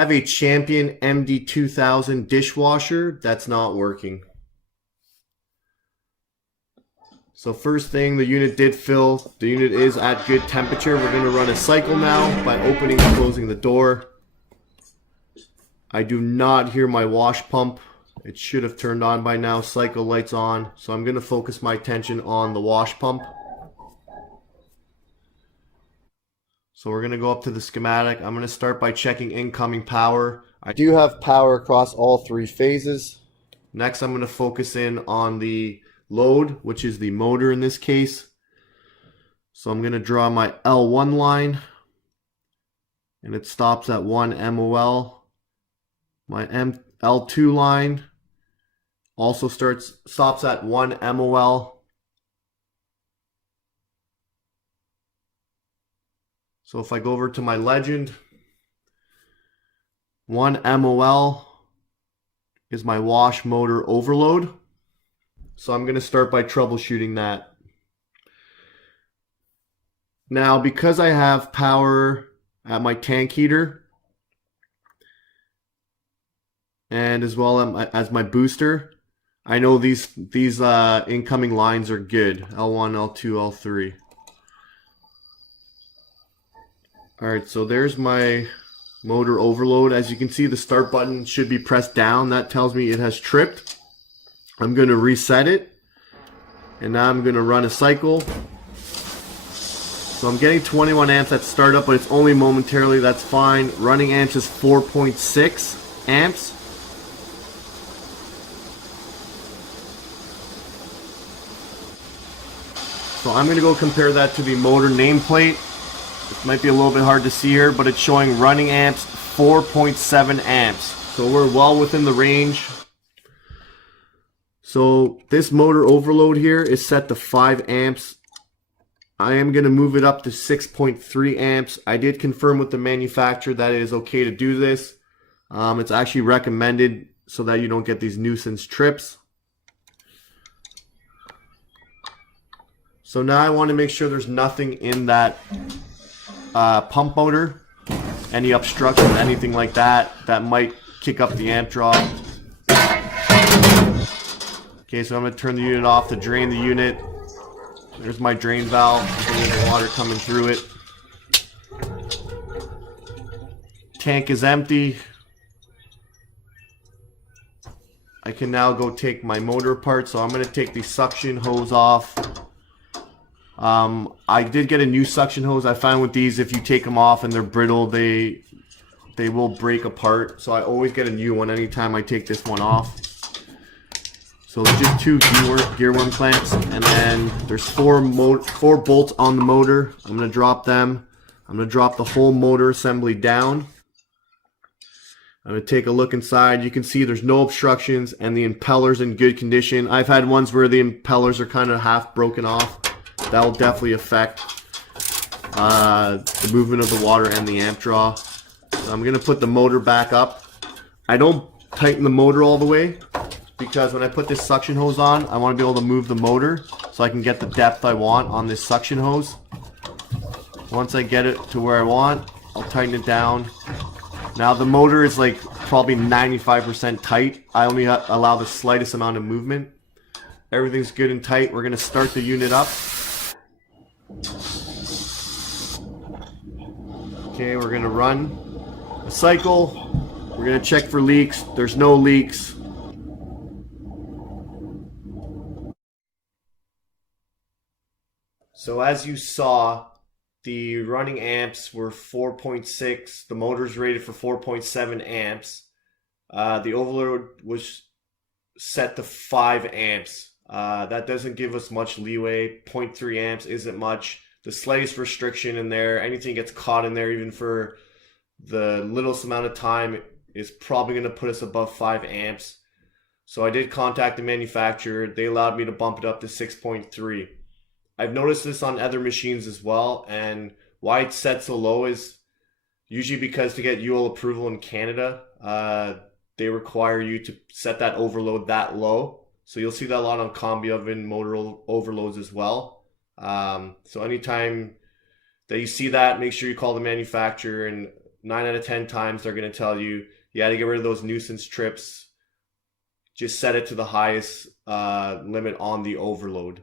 I have a Champion MD2000 dishwasher that's not working. So first thing, the unit did fill. The unit is at good temperature. We're going to run a cycle now by opening and closing the door. I do not hear my wash pump. It should have turned on by now. Cycle lights on. So I'm going to focus my attention on the wash pump. So we're going to go up to the schematic. I'm going to start by checking incoming power. I do have power across all three phases. Next, I'm going to focus in on the load, which is the motor in this case. So I'm going to draw my L1 line, and it stops at 1 MOL. My L2 line also stops at 1 MOL. So if I go over to my legend, 1 MOL is my wash motor overload. So I'm going to start by troubleshooting that. Now, because I have power at my tank heater and as well as my booster, I know these incoming lines are good. L1, L2, L3. Alright, so there's my motor overload. As you can see, the start button should be pressed down. That tells me it has tripped. I'm going to reset it. And now I'm going to run a cycle. So I'm getting 21 amps at startup, but it's only momentarily. That's fine. Running amps is 4.6 amps. So I'm going to go compare that to the motor nameplate. It might be a little bit hard to see here, but it's showing running amps 4.7 amps. So we're well within the range. So this motor overload here is set to 5 amps. I am going to move it up to 6.3 amps. I did confirm with the manufacturer that it is okay to do this. It's actually recommended so that you don't get these nuisance trips. So now I want to make sure there's nothing in that pump motor, any obstruction, anything like that might kick up the amp draw. Okay, so I'm going to turn the unit off to drain the unit. There's my drain valve, the water coming through it. Tank is empty. I can now go take my motor apart, so I'm going to take the suction hose off. I did get a new suction hose. I found with these, if you take them off and they're brittle, they will break apart. So I always get a new one anytime I take this one off. So there's just 2 gear worm clamps, and then there's 4 bolts on the motor. I'm going to drop them. I'm going to drop the whole motor assembly down. I'm going to take a look inside. You can see there's no obstructions and the impeller's in good condition. I've had ones where the impellers are kind of half broken off. That will definitely affect the movement of the water and the amp draw. So I'm going to put the motor back up. I don't tighten the motor all the way because when I put this suction hose on, I want to be able to move the motor so I can get the depth I want on this suction hose. Once I get it to where I want, I'll tighten it down. Now the motor is like probably 95% tight. I only allow the slightest amount of movement. Everything's good and tight. We're going to start the unit up. Okay, we're going to run a cycle. We're going to check for leaks. There's no leaks. So as you saw, the running amps were 4.6. The motor's rated for 4.7 amps. The overload was set to 5 amps. That doesn't give us much leeway. 0.3 amps isn't much. The slightest restriction in there, anything gets caught in there even for the littlest amount of time, is probably going to put us above 5 amps. So I did contact the manufacturer. They allowed me to bump it up to 6.3. I've noticed this on other machines as well, and why it's set so low is usually because to get UL approval in Canada, they require you to set that overload that low. So you'll see that a lot on combi oven motor overloads as well. So anytime that you see that, make sure you call the manufacturer and 9 out of 10 times they're going to tell you you got to get rid of those nuisance trips. Just set it to the highest limit on the overload.